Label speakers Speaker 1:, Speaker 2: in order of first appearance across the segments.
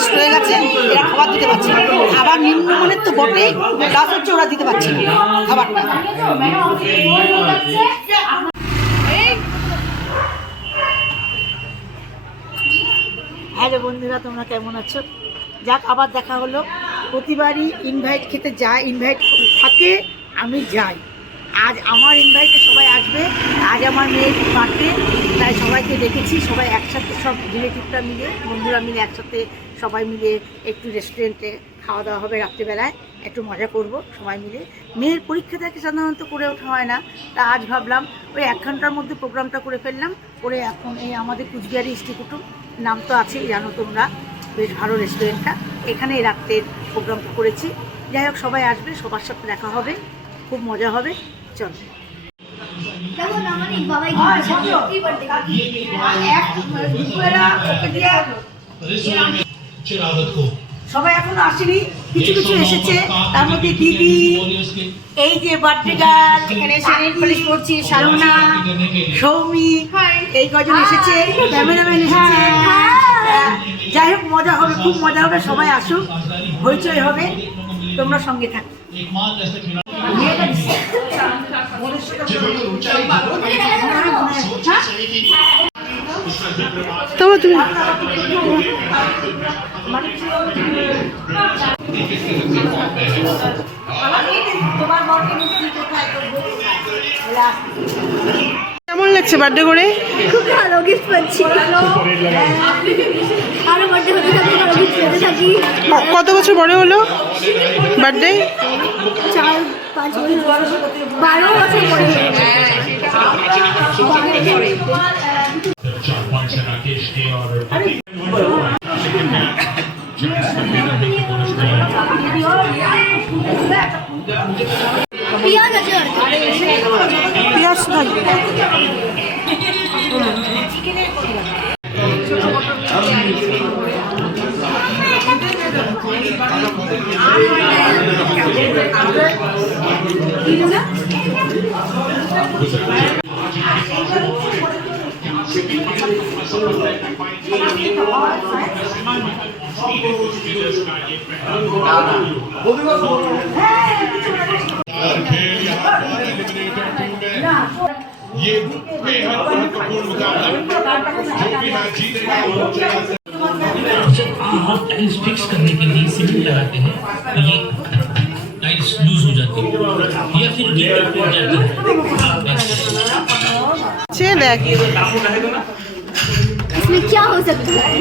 Speaker 1: Guest হয়ে গেছে, এরা খাবার দিতে পারছে না। খাবার নিম্নমানের তো বটেই প্লাস হচ্ছে ওরা দিতে পারছে না খাবারটা। হ্যালো বন্ধুরা, তোমরা কেমন আছো? যাক, আবার দেখা হলো। প্রতিবারই ইনভাইট খেতে যায় ইনভাইট থাকে, আমি যাই। আজ আমার ইনভাইটে সবাই আসবে। আজ আমার মেয়ের বার্থডে তাই সবাইকে ডেকেছি সবাই একসাথে সব রিলেটিভরা মিলে, বন্ধুরা মিলে একসাথে সবাই মিলে একটু রেস্টুরেন্টে খাওয়া দাওয়া হবে রাত্রিবেলায়, একটু মজা করব সবাই মিলে। মেয়ের পরীক্ষা থেকে সাধারণত করে ওঠা হয় না, তা আজ ভাবলাম ওই এক ঘণ্টার মধ্যে প্রোগ্রামটা করে ফেললাম, করে এখন এই আমাদের কুচবিহারি ইনস্টিটিউট নাম তো আছেই, জানো তোমরা, বেশ ভালো রেস্টুরেন্টটা এখানে রাত্রের প্রোগ্রামটা করেছি। যাই হোক, সবাই আসবে, সবার সাথে দেখা হবে, খুব মজা হবে। চল।
Speaker 2: হ্যাঁ, মানে
Speaker 1: সবাই এখন আসেনি। কিছু কিছু এসেছে। তার মধ্যে দিদি এই যে বার্থডে গার্ল এখানে শারীর পুলিশ করছি সারুনা সৌমি এই কজন এসেছে ক্যামেরাম্যান এসেছে। যাই হোক মজা হবে খুব মজা হবে সবাই আসুক। হইচই হবে। তোমরা সঙ্গে থাকো।
Speaker 3: তবে তুমি কেমন লাগছে বার্থডে করে?
Speaker 2: খুব ভালো গিফট পাচ্ছি।
Speaker 3: কত বছর বড় হলো বার্থডে
Speaker 2: চার পাঁচ বছর। বারো বছর পিয়াজ আছে
Speaker 3: পেঁয়াজ থাকবে
Speaker 4: ये बेहद महत्वपूर्ण मुकाबला जो बिहार जीतेगा
Speaker 5: जब आप टाइल्स फिक्स करने के लिए सीमेंट लगाते हैं तो ये टाइल्स लूज हो जाती है या फिर हो जाती है
Speaker 2: इसमें क्या हो सकता है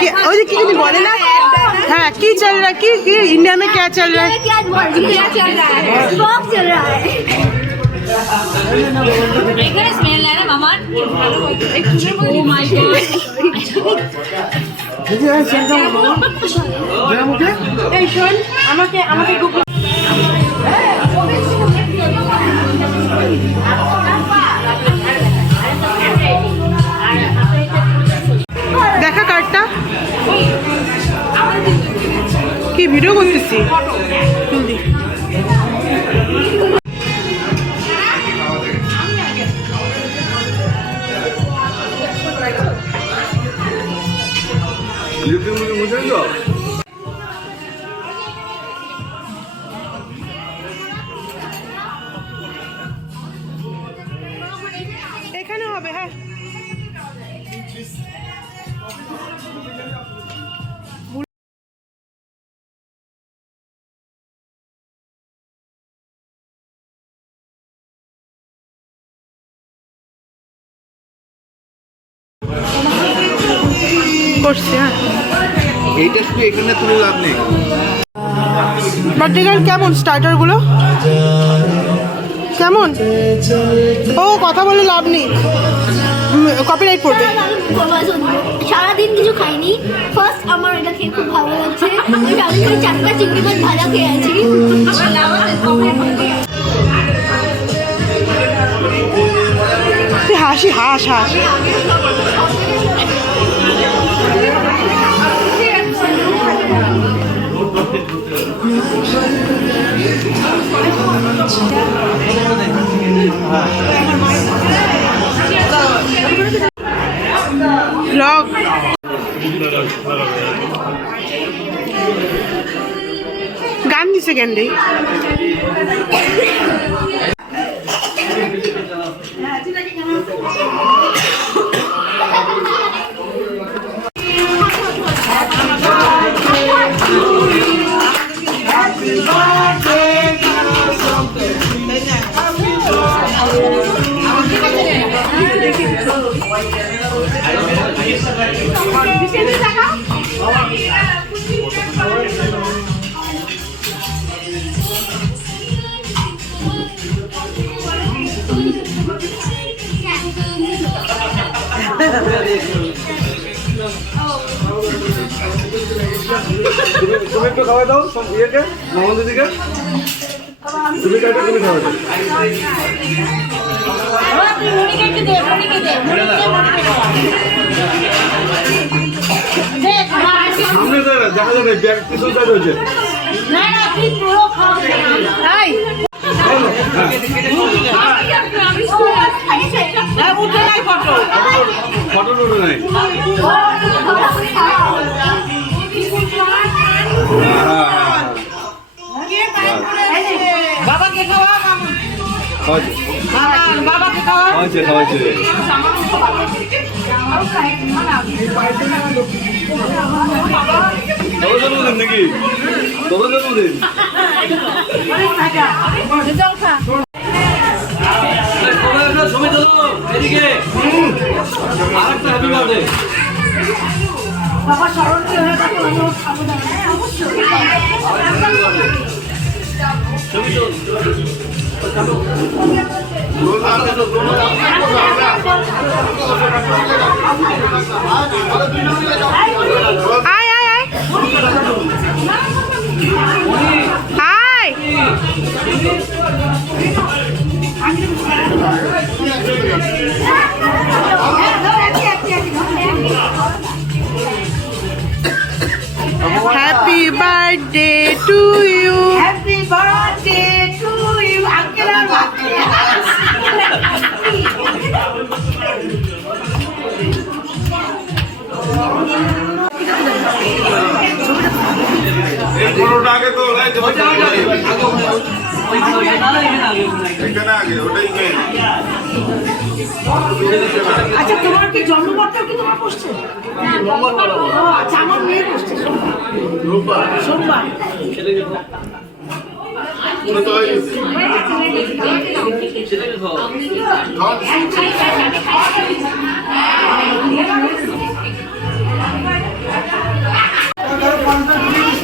Speaker 3: কি- ওই যে কি জানি বলে না হ্যাঁ কি চল রা কি কি इंडिया में क्या चल रहा है
Speaker 2: क्या बोल रही है क्या चल रहा है ब्लॉग चल रहा है
Speaker 6: এখানে স্মেল না মামার ও মাই গড এই শোন আমাকে আমাকে
Speaker 3: হবে হ্যাঁ করছি হ্যাঁ।
Speaker 7: এইটা শুধু এখানে তুলে লাভ নেই।
Speaker 3: গার্ল কেমন স্টার্টারগুলো কেমন? ও কথা বলে লাভ নেই। কপিরাইট পড়বে।
Speaker 2: সারাদিন কিছু খাইনি। ফার্স্ট আমার এটা খেয়ে খুব ভালো লাগছে। আমি চারটা চিংড়ি মাছ ভাজা খেয়ে আছি।
Speaker 3: হাসি হাস হাস। అండి
Speaker 7: তুমি একটু খাওয়া দাও সব ইয়েকে মোহাম্মদ দিদিকে তুমি কাউকে তুমি খাওয়া দাও সামনে না দেখা যাবে ব্যাগ পিছন সাইড হয়েছে।
Speaker 6: খাওয়া তাই
Speaker 7: ফটো খাওয়াচ্ছে খাওয়াচ্ছে খাওয়াচ্ছে জন্মদিন নাকি? তোর জন্মদিন?
Speaker 5: ছবি এদিকে হ্যাপি বার্থডে
Speaker 1: বাবা আমরা খাব না
Speaker 3: আয় আয় আয় আয় হ্যাপি বার্থডে টু ইউ
Speaker 4: আগে তো ওলাই তো আগে ওটাই
Speaker 1: আচ্ছা তোমার কি জন্মপত্র কি তোমার বসছে? আচ্ছা আমার মেয়ে বসছে সোমবার। সোমবার।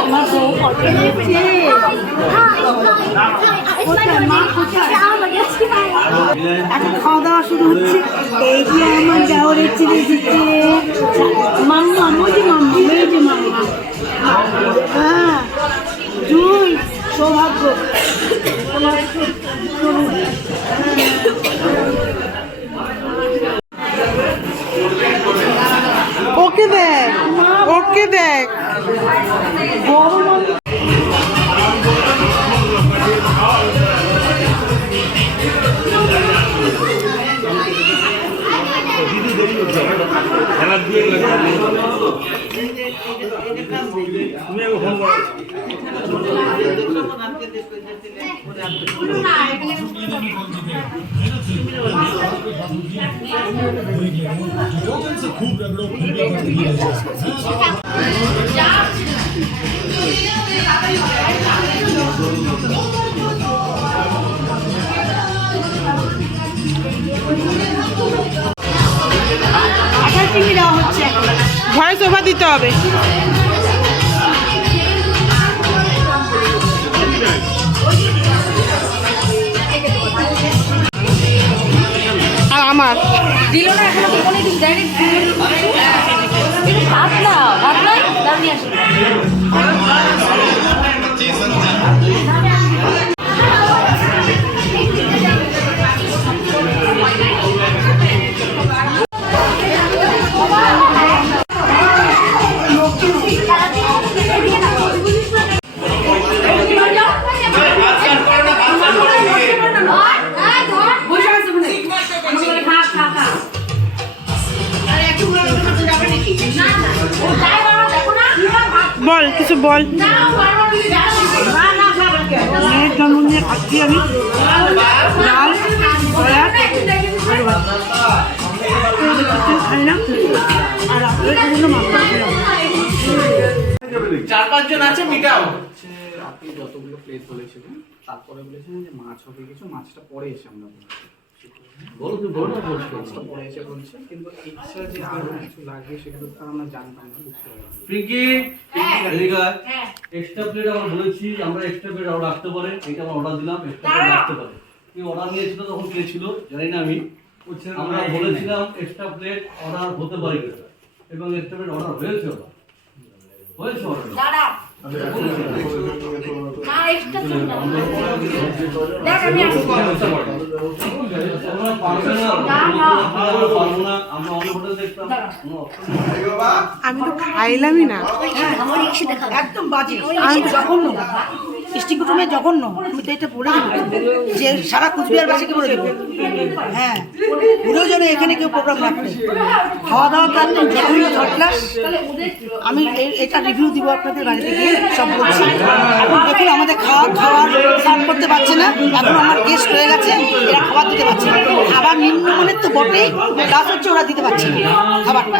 Speaker 1: আমার বউ কত এখন খাওয়া দাওয়া শুরু হচ্ছে। এই সৌভাগ্য সরু।
Speaker 3: ওকে দেখ ওকে দেখ।
Speaker 1: বড় এখন
Speaker 3: ভয়েস ওভার দিতে হবে। আর আমার বল কিছু বল।
Speaker 1: মেয়ের জন্মদিনে খাচ্ছি আমি। ডাল খাই না আর জন্য
Speaker 7: চার পাঁচজন আছে মিটাও। আপনি যতগুলো প্লেট বলেছিলেন তারপরে বলেছিলেন যে মাছ হবে কিছু মাছটা পরে এসে আমরা এসে বলছে কিন্তু এক্সট্রা যে আরও কিছু লাগবে সেটা তো আমরা জানতাম না বুঝতে পারলাম
Speaker 8: পিঙ্কি এদিকে এক্সট্রা প্লেট আমরা বলেছি আমরা এক্সট্রা প্লেট অর্ডার রাখতে পারে এটা আমরা অর্ডার দিলাম এক্সট্রা প্লেট রাখতে পারে। কি অর্ডার নিয়েছিল তখন কে ছিল জানি না আমি। আমরা বলেছিলাম এক্সট্রা প্লেট অর্ডার হতে পারে এবং এক্সট্রা প্লেট অর্ডার হয়েছে হয়েছে অর্ডার option নেই।
Speaker 3: আমি তো খাইলামই না।
Speaker 1: একদম বাজে। আমি তো জঘন্য স্টিক কুটুমে জঘন্য, আমি তো এটা বলে দেবো। যে সারা কুচবিহার বাসীকে বলে দেবো। হ্যাঁ পুরো যেন এখানে কেউ প্রোগ্রাম না খাওয়া দাওয়া তো একদম জঘন্য ক্লাস আমি এটা রিভিউ দিব আপনাদের বাড়িতে গিয়ে, সব বলছি। এখন আমাদের খাওয়া, খাওয়ার সার্ভ করতে পারছে না। এখন আমার গেস্ট হয়ে গেছে, এরা খাবার দিতে পারছে না। খাবার নিম্নমানের তো বটেই প্লাস হচ্ছে ওরা দিতে পারছে না। খাবারটা।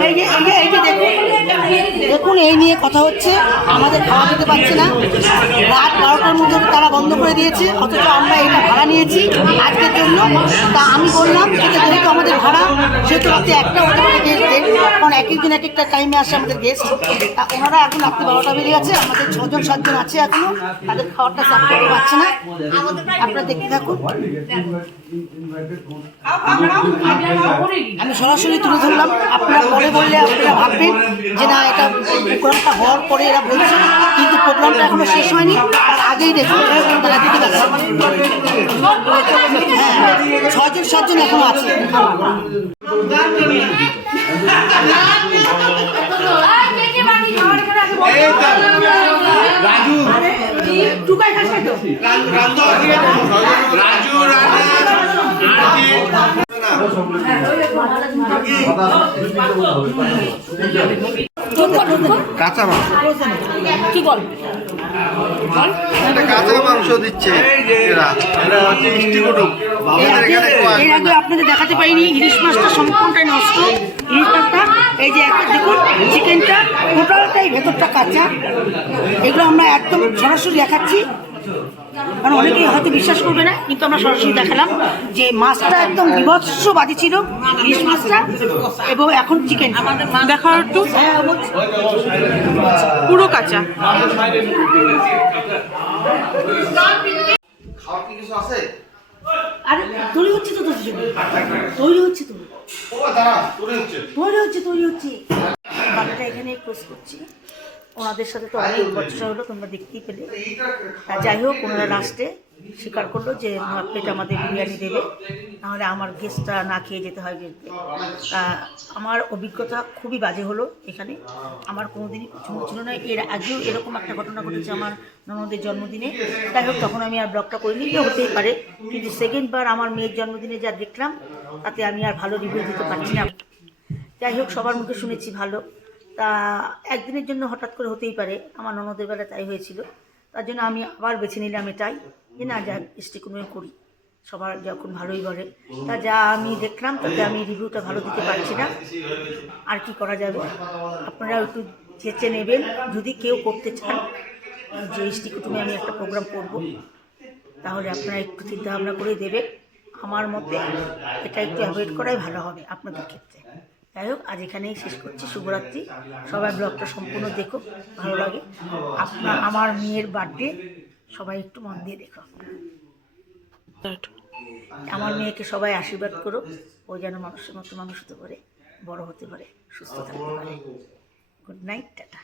Speaker 1: এই যে এই যে এই যে দেখুন দেখুন এই নিয়ে কথা হচ্ছে আমাদের ভাড়া দিতে পারছে না। রাত বারোটার মধ্যে তারা বন্ধ করে দিয়েছে অথচ আমরা এটা ভাড়া নিয়েছি আজকের জন্য। তা আমি বললাম সেটা যেহেতু আমাদের ভাড়া সেহেতু রাত্রে একটা হতে পারে গেস্ট দেন কারণ এক একদিন এক একটা টাইমে আসে আমাদের গেস্ট তা ওনারা এখন রাত্রি বারোটা বেরিয়ে গেছে আমাদের ছজন সাতজন আছে এখনও। তাদের সার্ভ করতে পারছে না। আপনারা দেখতে থাকুন। আমি সরাসরি তুলে ধরলাম। আপনারা পরে বললে আপনারা ভাববেন যে না এটা প্রোগ্রামটা হওয়ার পরে এরা বলছে কিন্তু প্রোগ্রামটা এখনও শেষ হয়নি। তার আগেই দেখুন তারা দিতে পারছে হ্যাঁ ছজন সাতজন এখনও আছে। টুকাই খাস তো
Speaker 7: কাঁচা মাংস
Speaker 1: কি বল?
Speaker 7: কাঁচা মাংস দিচ্ছে এরা। এরা হচ্ছে মিষ্টি কুটুম।
Speaker 1: এর আগে
Speaker 7: এখানে কেউ আসবে
Speaker 1: এর আগে
Speaker 7: না।
Speaker 1: আপনাদের দেখাতে পাইনি। ইলিশ মাছটা সম্পূর্ণটাই নষ্ট। ইলিশ মাছটা এই যে একটা দেখুন চিকেনটা টোটালটাই ভেতরটা কাঁচা। এগুলো আমরা একদম সরাসরি দেখাচ্ছি। কারণ অনেকেই হয়তো বিশ্বাস করবে না কিন্তু আমরা সরাসরি দেখালাম যে মাছটা একদম বিভৎস বাজি ছিল ইলিশ মাছটা এবং এখন চিকেন
Speaker 3: দেখাও একটু। পুরো কাঁচা।
Speaker 1: আরে তৈরি হচ্ছে তো তোর জন্য। তৈরি হচ্ছে তো।
Speaker 7: তোরে হচ্ছে।
Speaker 1: তৈরি হচ্ছে বাকিটা এখানে ক্লোজ করছি। ওনাদের সাথে তো অনেক বছর হলো তোমরা দেখতেই পেলে। তা যাই হোক ওনারা লাস্টে স্বীকার করল যে প্লেট আমাদের বিরিয়ানি দেবে নাহলে আমার গেস্টটা না খেয়ে যেতে হয় গেস্টকে তা আমার অভিজ্ঞতা খুবই বাজে হলো এখানে। আমার কোনোদিনই পছন্দ ছিল না। এর আগেও এরকম একটা ঘটনা ঘটেছে আমার ননদের জন্মদিনে। যাই হোক তখন আমি আর ব্লগটা করিনি যে হতেই পারে। কিন্তু সেকেন্ডবার আমার মেয়ের জন্মদিনে যা দেখলাম তাতে আমি আর ভালো রিভিউ দিতে পারছি না। যাই হোক সবার মুখে শুনেছি ভালো। তা একদিনের জন্য হঠাৎ করে হতেই পারে। আমার ননদের বেলা তাই হয়েছিল। তার জন্য আমি আবার বেছে নিলাম এটাই। যে না যা স্টিকুমে করি। সবার যখন ভালোই বলে। তা যা আমি দেখলাম, তাতে আমি রিভিউটা ভালো দিতে পারছি না। আর কি করা যাবে? আপনারা একটু চেঁচে নেবেন। যদি কেউ করতে চান, যে ইষ্টি কুটুমে আমি একটা প্রোগ্রাম করব, তাহলে আপনারা একটু চিন্তা ভাবনা করে দেবেন। আমার মতে এটা একটু অ্যাভয়েড করাই ভালো হবে আপনাদের ক্ষেত্রে। যাই হোক, আজ এখানেই শেষ করছি। শুভরাত্রি। সবাই ব্লগটা সম্পূর্ণ দেখো, ভালো লাগে। আপনার, আমার মেয়ের বার্থডে সবাই একটু মন দিয়ে দেখো আমার মেয়েকে সবাই আশীর্বাদ করো। ও যেন মানুষের মতো মানুষ হতে পারে, বড় হতে পারে, সুস্থ থাকতে পারে। Good night ta-ta.